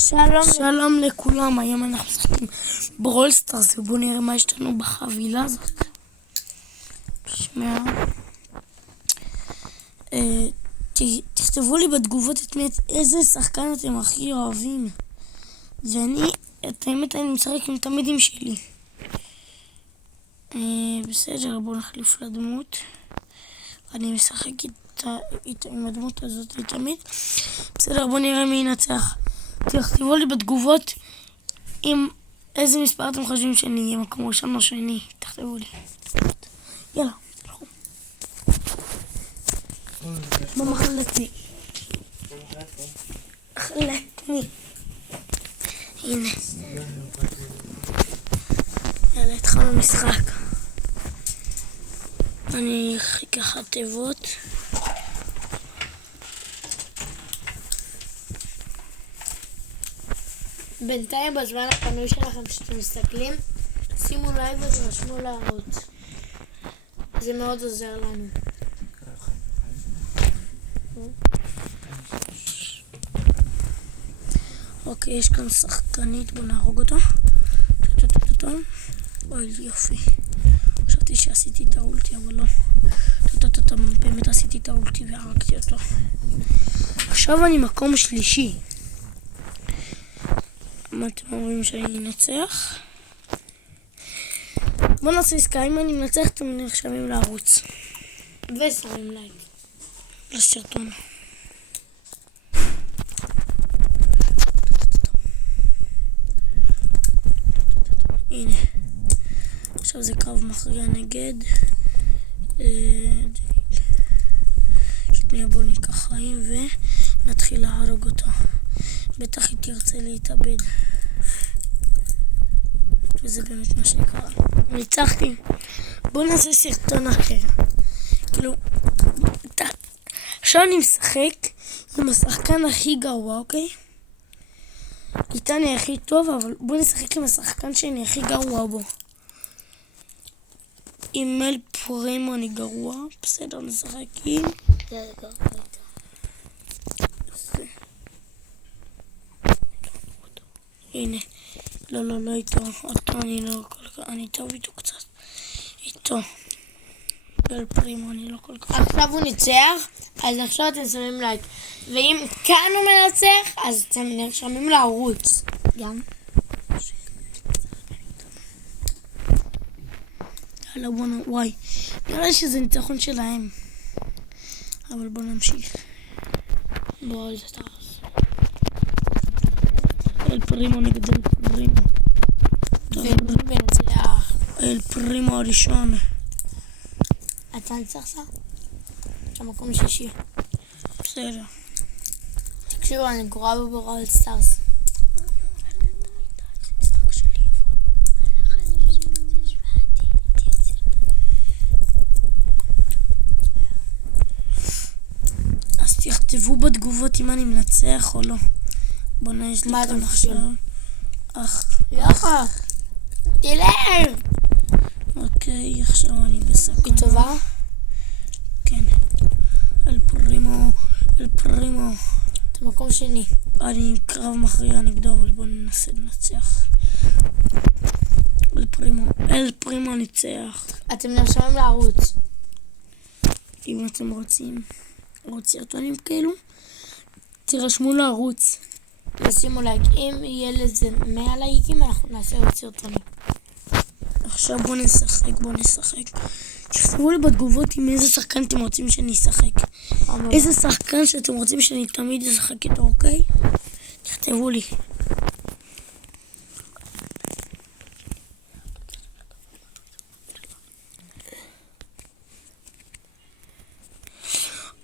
שלום לכולם, היום אנחנו משחקים ברול סטארס, ובואו נראה מה יש לנו בחבילה הזאת. תכתבו לי בתגובות איזה שחקן אתם הכי אוהבים, ואני, את האמת, אני משחק עם תלמידים שלי. בסדר, בואו נחליף לדמות. אני משחק עם הדמות הזאת תמיד. בסדר, בואו נראה מי ינצח. תכתבו לי בתגובות עם איזה מספר אתם חושבים שאני אהיה מקום ראשון או שני. תכתבו לי. יאללה, תלכו. במחלטי. מחלטי. הנה. יאללה, התחלנו משחק. אני אקח תיבות. בינתיים בזמן הפנוי שלכם שאתם מסתכלים, שימו לייק ותרשמו לערוץ, זה מאוד עוזר לנו. אוקיי, יש כאן שחקנית, בוא נהרוג אותה. אוי, יופי. חשבתי שעשיתי את האולטי, אבל לא. באמת עשיתי את האולטי והרגתי אותו. עכשיו אני מקום שלישי. מה אתם אומרים שאני אנצח? בוא נעשה עסקה, אם אני מנצח אתם נרשמים לערוץ ושמים לייק לסרטון. הנה, עכשיו זה קרב מכריע נגד שנייה, בוא ניקח חיים ונתחיל להרוג אותו. בטח היא תרצה להתאבד, וזה באמת מה שקרה. ניצחתי. בואו נעשה סרטון אחר. כאילו, עכשיו אני משחק עם השחקן הכי גרוע, אוקיי? איתני הכי טוב, אבל בואו נשחק עם השחקן שאני הכי גרוע בו. עם אל פרימו אני גרוע. בסדר, נשחק עם הנה, לא איתו, אותו אני לא כל כך, אני טוב איתו קצת, איתו, אל פרימו אני לא כל כך. עכשיו הוא ניצח, אז עכשיו אתם שמים לייק, ואם כאן הוא מנצח, אז אתם נרשמים לערוץ גם. יאללה, וואי, נראה שזה ניצחון שלהם, אבל בוא נמשיך. בואו זה תרס. אל פרימו נגד אל פרימו. ונצח. אל פרימו הראשון. אתה ניצחת? המקום שישי. בסדר. תקשיבו, אני גרועה בברול סטארס. אז תכתבו בתגובות אם אני מנצח או לא. בוא נעש לי כאן עכשיו. יאללה, תלך. אוקיי, עכשיו אני בסכנה. היא טובה? כן. אל פרימו. אתה מקום שני. אני קרב מכריע נגדו, אבל בוא ננסה לנצח. אל פרימו ניצח. אתם נרשמים לערוץ. אם אתם רוצים עוד סרטונים כאלו, תירשמו לערוץ. תשימו לייק, אם יהיה לזה 100 לייקים אנחנו נעשה עוד סרטונים. עכשיו בוא נשחק. תכתבו לי בתגובות עם איזה שחקן אתם רוצים שאני אשחק. איזה שחקן שאתם רוצים שאני תמיד אשחק איתו, אוקיי? תכתבו לי.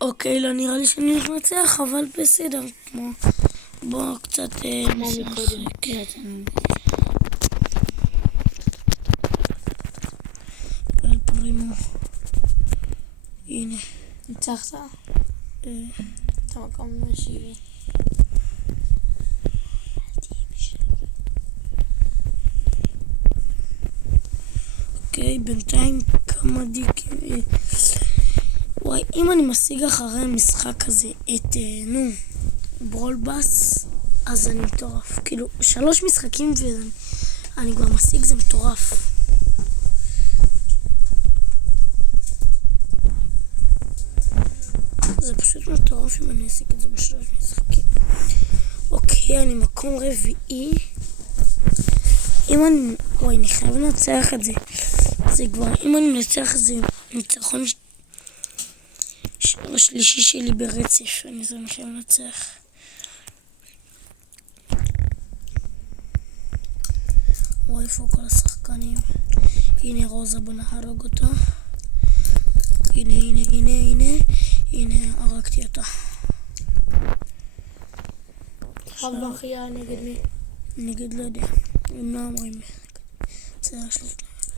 אוקיי, לא נראה לי שאני נצח, אבל בסדר. בואו קצת נשחק. אל פרימו. הנה. ניצחת? אתה מקום שני. אוקיי, בינתיים כמה דיקים. וואי, אם אני משיג אחרי המשחק הזה את, ברול בס, אז אני מטורף. כאילו, 3 משחקים ואני כבר משיג, זה מטורף. זה פשוט מטורף אם אני אשיג את זה ב3 משחקים. אוקיי, אני מקום רביעי. אם אני... וואי, אני חייב לנצח את זה. זה כבר... אם אני מנצח זה ניצחון השלישי שלי ברצף. אני חייב לנצח. וואי, איפה כל השחקנים? הנה רוזה, בוא נהרוג אותה. הנה, הרגתי אותה. עכשיו מכריע נגד מי? נגד לא יודע. הם לא אומרים.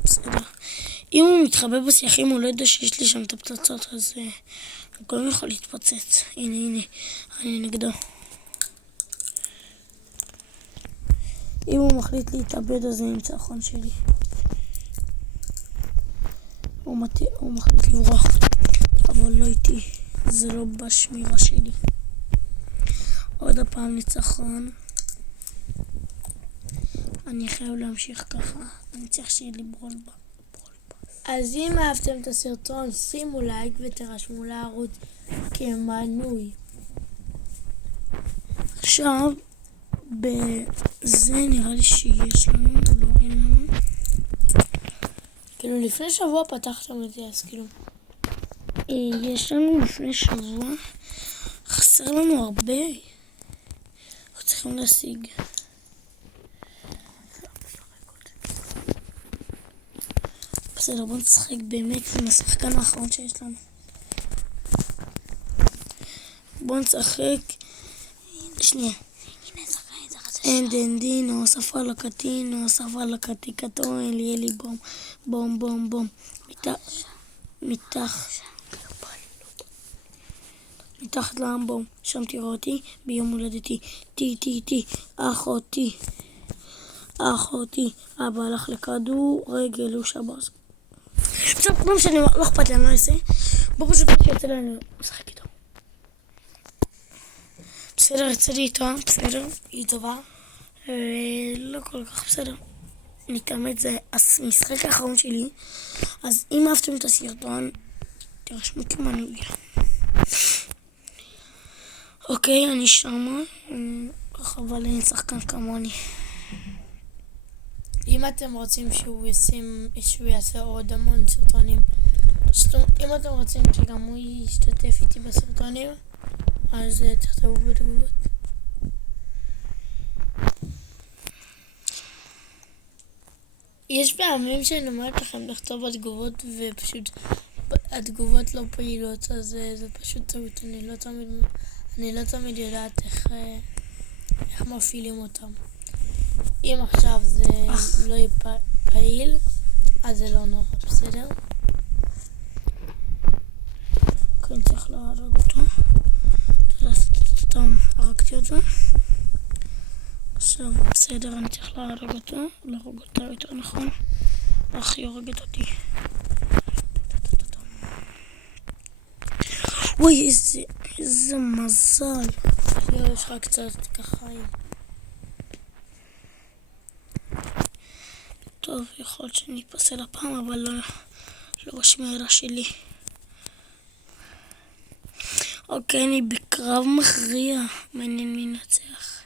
בסדר. אם הוא מתחבא בשיחים, הוא לא יודע שיש לי שם את הפצצות, אז הוא גם יכול להתפוצץ. הנה, אני נגדו. אם הוא מחליט להתאבד, אז זה ניצחון שלי. הוא מחליט לברוח, אבל לא איתי. זה לא בשמירה שלי. עוד הפעם ניצחון. אני חייב להמשיך ככה. אני צריך שיהיה לי ברול פאס. אז אם אהבתם את הסרטון, שימו לייק ותרשמו לערוץ כמנוי. עכשיו, בזה נראה לי שיש לנו, לא אין לנו. כאילו לפני שבוע פתחתם את זה, אז כאילו. יש לנו לפני שבוע. חסר לנו הרבה. אנחנו צריכים להשיג. בסדר, בוא נשחק באמת עם השחקן האחרון שיש לנו. בוא נשחק. שנייה. אנדנדינו, שפה לקטינו, שפה לקטיקתו, אלי בום. מתחת לאמבום, שם תראו אותי, ביום הולדתי, טי, אחותי, אבא הלך לכדור, רגל הוא שבאז. בסדר, לא משנה, לא אכפת לי, אני לא אעשה. בוא פשוט יצא לנו, משחק איתו. בסדר, יצא לי איתו, בסדר. היא טובה? לא כל כך בסדר. נתאמת, זה המשחק האחרון שלי. אז אם אהבתם את הסרטון, תרשמו כמנוי. אוקיי, אני שמה, אבל אין שחקן כמוני. אם אתם רוצים שהוא יעשה עוד המון סרטונים, אם אתם רוצים שגם הוא ישתתף איתי בסרטונים, אז תכתבו בתגובות. יש פעמים שאני אומרת לכם לכתוב בתגובות ופשוט התגובות לא פעילות, אז זה פשוט טעות. אני לא תמיד יודעת איך מפעילים אותם. אם עכשיו זה לא יהיה פעיל, אז זה לא נורא, בסדר? כן, צריך להרוג אותו. סתם הרגתי אותו. עכשיו, בסדר, אני צריך להרוג אותו. להרוג אותה יותר נכון. אך היא הורגת אותי. וואי, איזה מזל. יש לך קצת ככה. טוב, יכול להיות שאני אפסל הפעם, אבל לא בשמירה שלי. אוקיי, אני בקרב מכריע. מעניין מי נצח.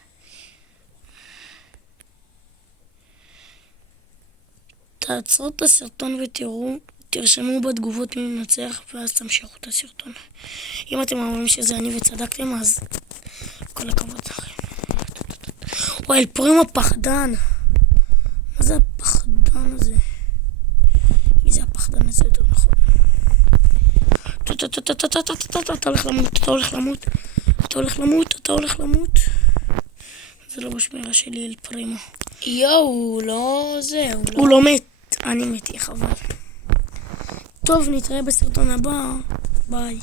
תעצרו את הסרטון ותראו, תרשמו בתגובות מי מנצח, ואז תמשיכו את הסרטון. אם אתם אומרים שזה אני וצדקתם, אז כל הכבוד לכם. וואי, אלפורים הפחדן. מה זה הפחדן הזה? מי זה הפחדן הזה יותר נכון? אתה הולך למות. זה לא בשמירה שלי, אלפרימו. הוא לא זה, הוא לא מת. אני מתי, חבל. טוב, נתראה בסרטון הבא. ביי.